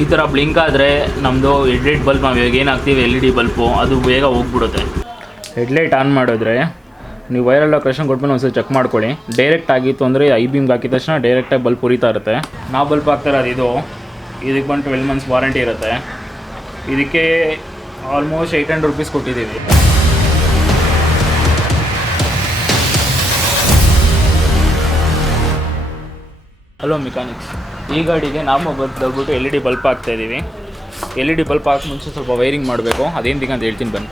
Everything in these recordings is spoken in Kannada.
ಈ ಥರ ಬ್ಲಿಂಕ್ ಆದರೆ ನಮ್ಮದು ಹೆಡ್ಲೈಟ್ ಬಲ್ಬ್ ನಾವು ಇವಾಗ ಏನು ಹಾಕ್ತೀವಿ LED ಬಲ್ಬು ಅದು ಬೇಗ ಹೋಗ್ಬಿಡುತ್ತೆ. ಹೆಡ್ಲೈಟ್ ಆನ್ ಮಾಡಿದ್ರೆ ನೀವು ವೈರೆಲ್ಲ ಕ್ರಷನ್ ಕೊಟ್ಬಿಟ್ಟು ಒಂದ್ಸರಿ ಚೆಕ್ ಮಾಡ್ಕೊಳ್ಳಿ. ಡೈರೆಕ್ಟ್ ಆಗಿತ್ತು ಅಂದರೆ ಐ ಬೀಮ್ಗೆ ಹಾಕಿದ ತಕ್ಷಣ ಡೈರೆಕ್ಟಾಗಿ ಬಲ್ಬ್ ಉರಿತಾ ಇರುತ್ತೆ. ನಾವು ಬಲ್ಬ್ ಹಾಕ್ತಿರೋದು ಇದಕ್ಕೆ ಬಂದು 12 months ವಾರಂಟಿ ಇರುತ್ತೆ. ಇದಕ್ಕೆ ಆಲ್ಮೋಸ್ಟ್ 800 rupees ಕೊಟ್ಟಿದ್ದೀವಿ. ಹಲೋ ಮೆಕ್ಯಾನಿಕ್ಸ್, ಈ ಗಾಡಿಗೆ ನಾವು ಬಂದ್ಬಿಟ್ಟು LED ಬಲ್ಬ್ ಹಾಕ್ತಾಯಿದ್ದೀವಿ. LED ಬಲ್ಬ್ ಹಾಕಿ ಮುಂಚೆ ಸ್ವಲ್ಪ ವೈರಿಂಗ್ ಮಾಡಬೇಕು. ಅದೇಂತಿಗೆ ಅಂತ ಹೇಳ್ತೀನಿ ಬನ್ನಿ.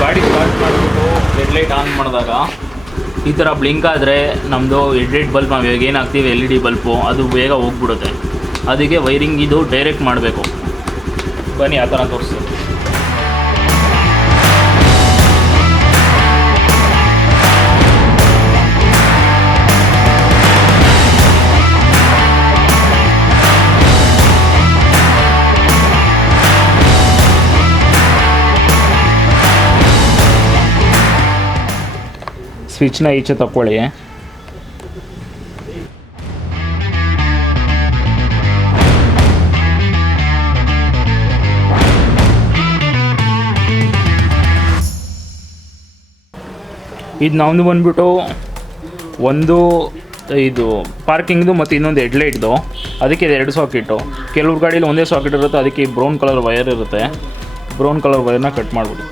ಗಾಡಿ ಸ್ಟಾರ್ಟ್ ಮಾಡಿಬಿಟ್ಟು ಹೆಡ್ಲೈಟ್ ಆನ್ ಮಾಡಿದಾಗ ಈ ಥರ ಬ್ಲಿಂಕ್ ಆದರೆ ನಮ್ಮದು ಹೆಡ್ಲೈಟ್ ಬಲ್ಬ್ ನಾವು ಇವಾಗ ಏನು ಹಾಕ್ತೀವಿ LED ಬಲ್ಬು ಅದು ಬೇಗ ಹೋಗ್ಬಿಡುತ್ತೆ. ಅದಕ್ಕೆ ವೈರಿಂಗ್ ಇದು ಡೈರೆಕ್ಟ್ ಮಾಡಬೇಕು. ಬನ್ನಿ ಆ ಥರ ತೋರಿಸ್ತೀನಿ. ಸ್ವಿಚ್ನ ಈಚೆ ತಗೊಳ್ಳಿ. ಇದು ನಮ್ಮದು ಬಂದ್ಬಿಟ್ಟು ಒಂದು ಇದು ಪಾರ್ಕಿಂಗ್ದು ಮತ್ತು ಇನ್ನೊಂದು ಹೆಡ್ಲೈಟ್ದು. ಅದಕ್ಕೆ ಇದು 2 ಸಾಕೆಟು. ಕೆಲವ್ರ ಗಾಡೀಲಿ ಒಂದೇ ಸಾಕೆಟ್ ಇರುತ್ತೆ. ಅದಕ್ಕೆ ಬ್ರೌನ್ ಕಲರ್ ವೈರ್ ಇರುತ್ತೆ. ಬ್ರೌನ್ ಕಲರ್ ವೈರ್ನ ಕಟ್ ಮಾಡಿಬಿಡಿ.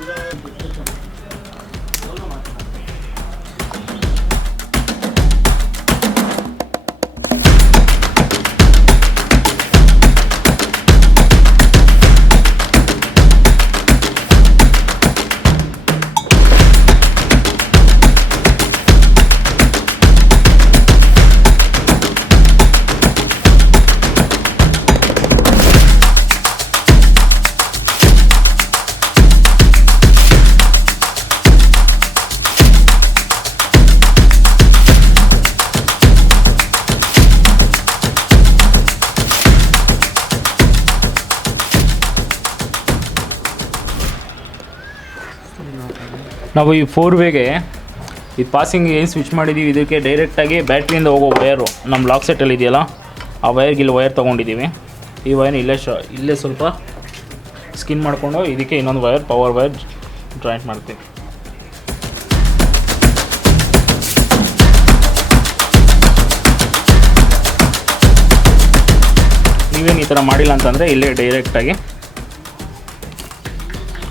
ನಾವು ಈ 4-ವೇಗೆ ಇದು ಪಾಸಿಂಗ್ ಏನು ಸ್ವಿಚ್ ಮಾಡಿದ್ದೀವಿ, ಇದಕ್ಕೆ ಡೈರೆಕ್ಟಾಗಿ ಬ್ಯಾಟ್ರಿಯಿಂದ ಹೋಗೋ ವೈರು ನಮ್ಮ ಲಾಕ್ ಸೆಟ್ಟಲ್ಲಿ ಇದೆಯಲ್ಲ, ಆ ವೈರ್ಗೆ ಇಲ್ಲಿ ವೈರ್ ತೊಗೊಂಡಿದ್ದೀವಿ. ಈ ವೈರ್ನ ಇಲ್ಲೇ ಸ್ವಲ್ಪ ಸ್ಕಿನ್ ಮಾಡಿಕೊಂಡು ಇದಕ್ಕೆ ಇನ್ನೊಂದು ವೈರ್ ಪವರ್ ವೈರ್ ಜಾಯಿಂಟ್ ಮಾಡ್ತೀವಿ. ಥರ ಮಾಡಿಲ್ಲ ಅಂತಂದರೆ ಇಲ್ಲೇ ಡೈರೆಕ್ಟಾಗಿ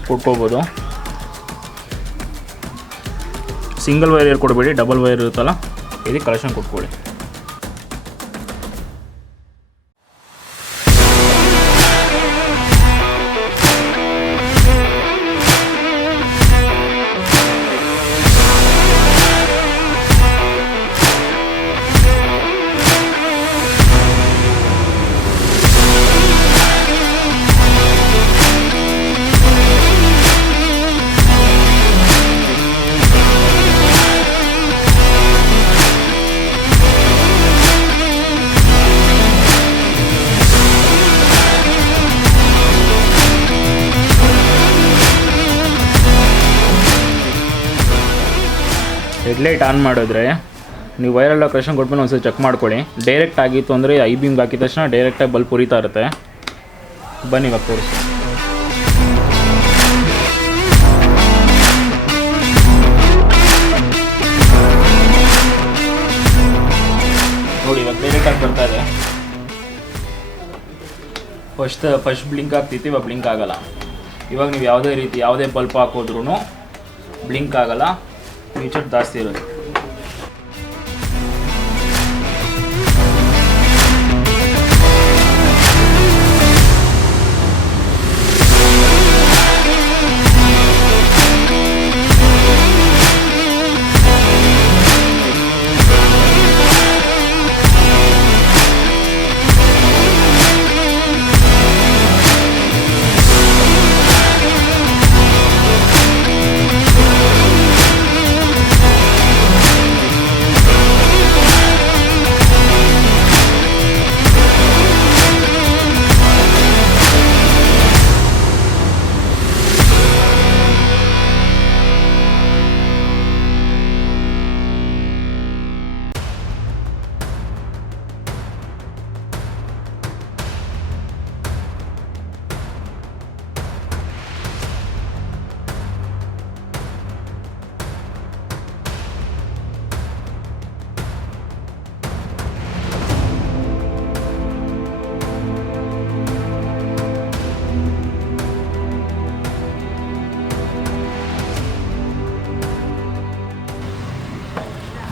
ಕೊಟ್ಕೋಬೋದು. ಸಿಂಗಲ್ ವೈರ್ ಕೊಡಬೇಡಿ, ಡಬಲ್ ವೈರ್ ಇರುತ್ತಲ್ಲ ಇದಕ್ಕೆ ಕಲೆಕ್ಷನ್ ಕೊಟ್ಕೊಳ್ಳಿ. ಹೆಡ್ಲೈಟ್ ಆನ್ ಮಾಡಿದ್ರೆ ನೀವು ವೈರೆಲ್ಲ ಕನೆಕ್ಷನ್ ಕೊಟ್ಮೇಲೆ ಒಂದ್ಸರಿ ಚೆಕ್ ಮಾಡ್ಕೊಳ್ಳಿ. ಡೈರೆಕ್ಟ್ ಆಗಿತ್ತು ಅಂದರೆ ಐ ಬೀಮ್ಗೆ ಹಾಕಿದ ತಕ್ಷಣ ಡೈರೆಕ್ಟಾಗಿ ಬಲ್ಪ್ ಉರಿತಾ ಇರುತ್ತೆ. ಬನ್ನಿ ಇವಾಗ ತೋರಿಸಿ. ನೋಡಿ ಇವಾಗ ಡೈರೆಕ್ಟಾಗಿ ಬರ್ತಾ ಇದೆ. ಫಸ್ಟ್ ಬ್ಲಿಂಕ್ ಆಗ್ತಿತ್ತು, ಇವಾಗ ಬ್ಲಿಂಕ್ ಆಗಲ್ಲ. ಇವಾಗ ನೀವು ಯಾವುದೇ ರೀತಿ ಯಾವುದೇ ಬಲ್ಪ್ ಹಾಕೋದ್ರೂ ಬ್ಲಿಂಕ್ ಆಗಲ್ಲ, ಫೀಚರ್ ಜಾಸ್ತಿ ಇರುತ್ತೆ.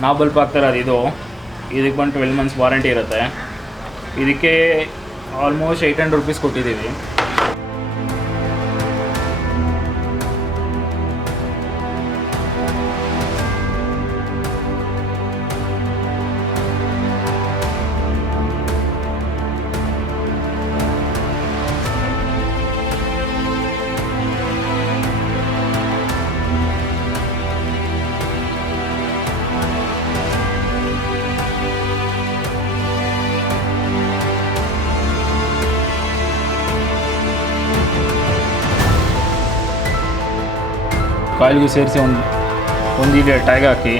ನಾವು ಬಲ್ಪ್ ಹಾಕ್ತಿರೋದು ಇದಕ್ಕೆ ಬಂದು 12 months ವಾರಂಟಿ ಇರುತ್ತೆ. ಇದಕ್ಕೆ ಆಲ್ಮೋಸ್ಟ್ 800 rupees ಕೊಟ್ಟಿದ್ದೀವಿ. ಕಾಯಿಲ್ಗೂ ಸೇರಿಸಿ ಒಂದಿದೆ ಟ್ಯಾಗ್ ಹಾಕಿ,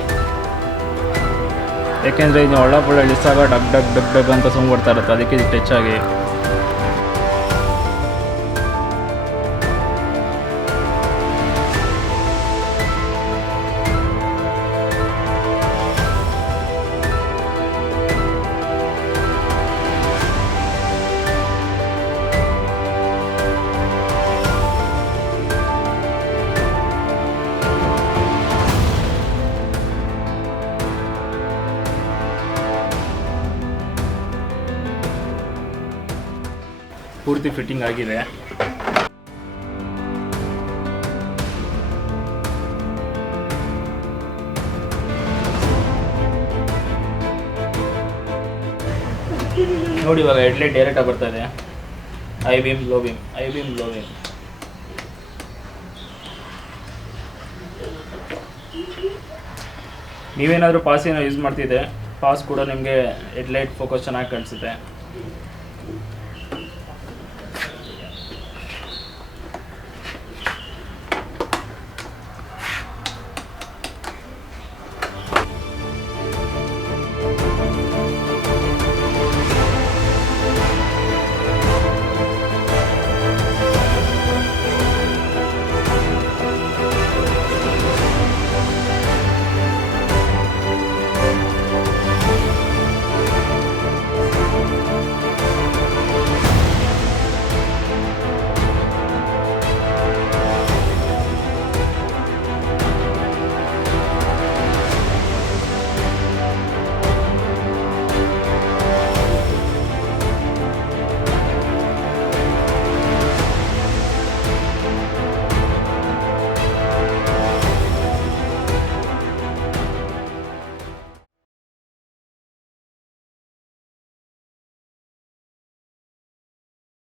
ಯಾಕೆಂದರೆ ಇದು ಒಳ್ಳೆ ಇಳಿಸಾಗ ಡಗ್ ಡಗ್ ಡಗ್ ಡಗ್ ಅಂತ ಸೌಂಡ್ ಬರ್ತಾ ಇರುತ್ತೆ, ಅದಕ್ಕೆ ಇದು ಟಚ್ ಆಗಿ. ಪೂರ್ತಿ ಫಿಟ್ಟಿಂಗ್ ಆಗಿದೆ. ನೋಡಿ ಇವಾಗ ಹೆಡ್ಲೈಟ್ ಡೈರೆಕ್ಟಾಗಿ ಬರ್ತಾ ಇದೆ. I beam low beam, I beam low beam. ನೀವೇನಾದರೂ ಪಾಸ್ ಏನೋ ಯೂಸ್ ಮಾಡ್ತಿದ್ದೆ, ಪಾಸ್ ಕೂಡ ನಿಮಗೆ ಹೆಡ್ಲೈಟ್ ಫೋಕಸ್ ಚೆನ್ನಾಗಿ ಕಾಣಿಸುತ್ತೆ.